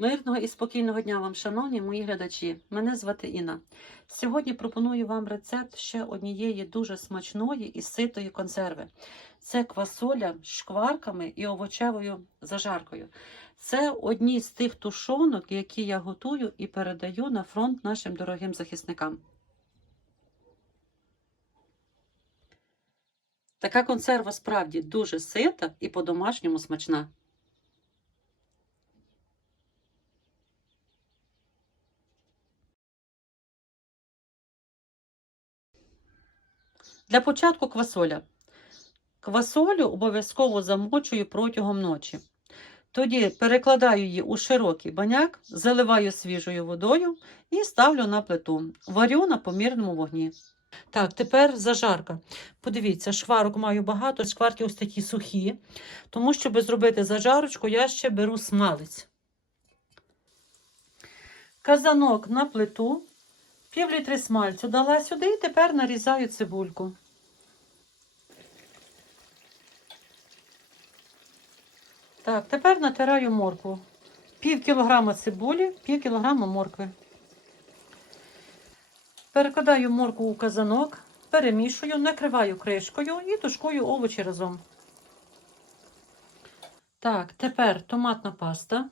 Мирного і спокійного дня вам, шановні мої глядачі. Мене звати Інна. Сьогодні пропоную вам рецепт ще однієї дуже смачної і ситої консерви. Це квасоля з шкварками і овочевою зажаркою. Це одні з тих тушонок, які я готую і передаю на фронт нашим дорогим захисникам. Така консерва справді дуже сита і по-домашньому смачна. Для початку квасоля. Квасолю обов'язково замочую протягом ночі. Тоді перекладаю її у широкий баняк, заливаю свіжою водою і ставлю на плиту. Варю на помірному вогні. Так, тепер зажарка. Подивіться, шкварок маю багато, шкварки ось такі сухі. Тому, щоб зробити зажарочку, я ще беру смалець. Казанок на плиту, пів літри смальцю дала сюди і тепер нарізаю цибульку. Так, тепер натираю моркву. Пів кілограма цибулі, пів кілограма моркви. Перекладаю моркву у казанок, перемішую, накриваю кришкою і тушкую овочі разом. Так, тепер томатна паста.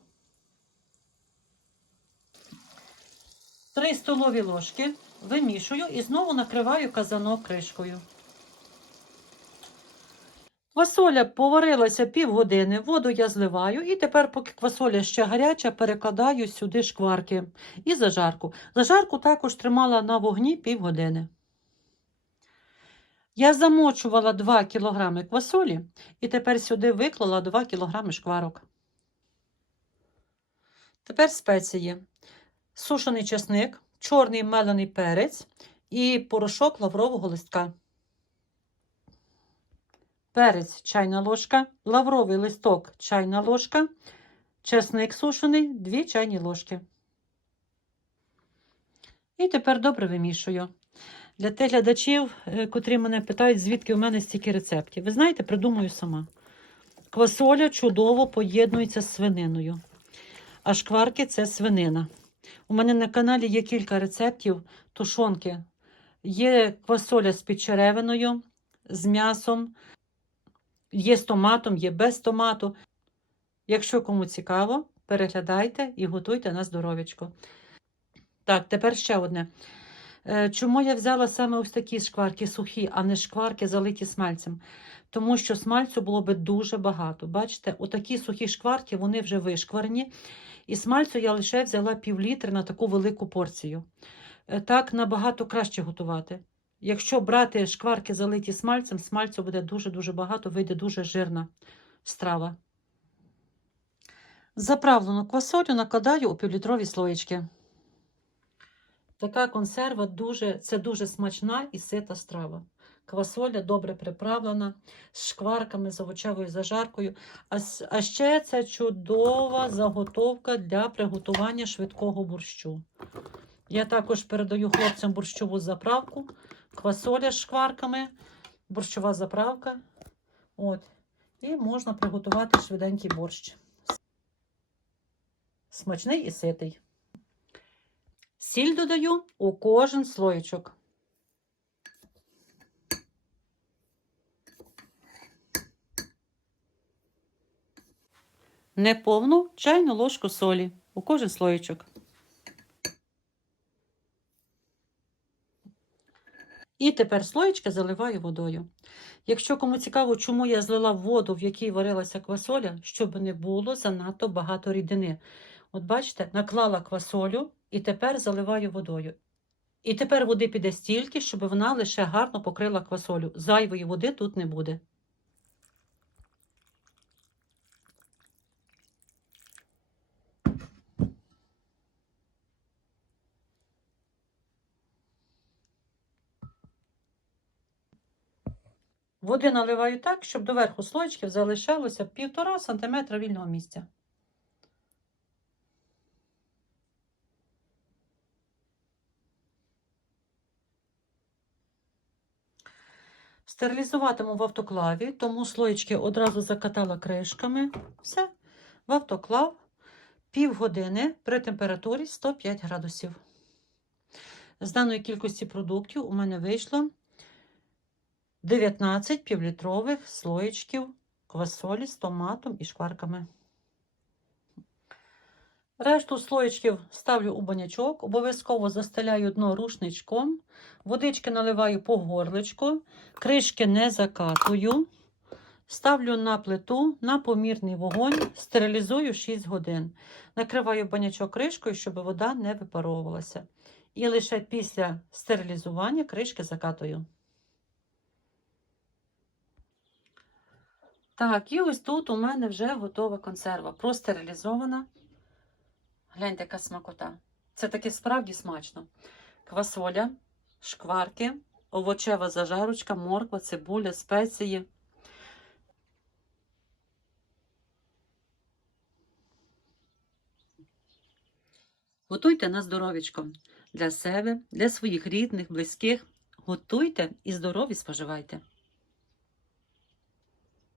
3 столові ложки вимішую і знову накриваю казанок кришкою. Квасоля поварилася півгодини, воду я зливаю, і тепер, поки квасоля ще гаряча, перекладаю сюди шкварки і зажарку. Зажарку також тримала на вогні півгодини. Я замочувала 2 кг квасолі і тепер сюди виклала 2 кг шкварок. Тепер спеції. Сушений чесник, чорний мелений перець і порошок лаврового листка перець чайна ложка, лавровий листок чайна ложка, чесник сушений 2 чайні ложки. І тепер добре вимішую. Для тих глядачів, е, котрі мене питають, звідки у мене стільки рецептів. Ви знаєте, придумаю сама. Квасоля чудово поєднується з свининою, а шкварки це свинина. У мене на каналі є кілька рецептів тушонки. Є квасоля з підчеревиною, з м'ясом, Є з томатом, є без томату. Якщо кому цікаво, переглядайте і готуйте на здоров'ячко. Так, тепер ще одне. Е, чому я взяла саме ось такі шкварки сухі, а не шкварки залиті смальцем? Тому що смальцю було би дуже багато. Бачите, отакі сухі шкварки, вони вже вишкварені. І смальцю я лише взяла пів літри на таку велику порцію. Е, так набагато краще готувати. Якщо брати шкварки залиті смальцем, смальцю буде дуже-дуже багато, вийде дуже жирна страва. Заправлену квасолю накладаю у півлітрові слоєчки. Така консерва дуже, це дуже смачна і сита страва. Квасоля добре приправлена, з шкварками, з овочевою зажаркою. А, а ще це чудова заготовка для приготування швидкого борщу. Я також передаю хлопцям борщову заправку квасоля з шкварками, борщова заправка. От. І можна приготувати швиденький борщ. Смачний і ситий. Сіль додаю у кожен слоєчок. Неповну чайну ложку солі у кожен слоєчок. І тепер слоєчки заливаю водою. Якщо кому цікаво, чому я злила воду, в якій варилася квасоля, щоб не було занадто багато рідини. От бачите, наклала квасолю і тепер заливаю водою. І тепер води піде стільки, щоб вона лише гарно покрила квасолю. Зайвої води тут не буде. Води наливаю так, щоб до верху слоєчків залишалося півтора сантиметра вільного місця. Стерилізуватиму в автоклаві, тому слоєчки одразу закатала кришками. Все, в автоклав. півгодини при температурі 105 градусів. З даної кількості продуктів у мене вийшло 19 півлітрових слоєчків квасолі з томатом і шкварками. Решту слоєчків ставлю у банячок, обов'язково застеляю дно рушничком, водички наливаю по горличку, кришки не закатую, ставлю на плиту на помірний вогонь, стерилізую 6 годин. Накриваю банячок кришкою, щоб вода не випаровувалася. І лише після стерилізування кришки закатую. Так, і ось тут у мене вже готова консерва, простерилізована. Гляньте, яка смакота. Це таке справді смачно. Квасоля, шкварки, овочева зажарочка, морква, цибуля, спеції. Готуйте на здоров'ячко для себе, для своїх рідних, близьких. Готуйте і здорові споживайте.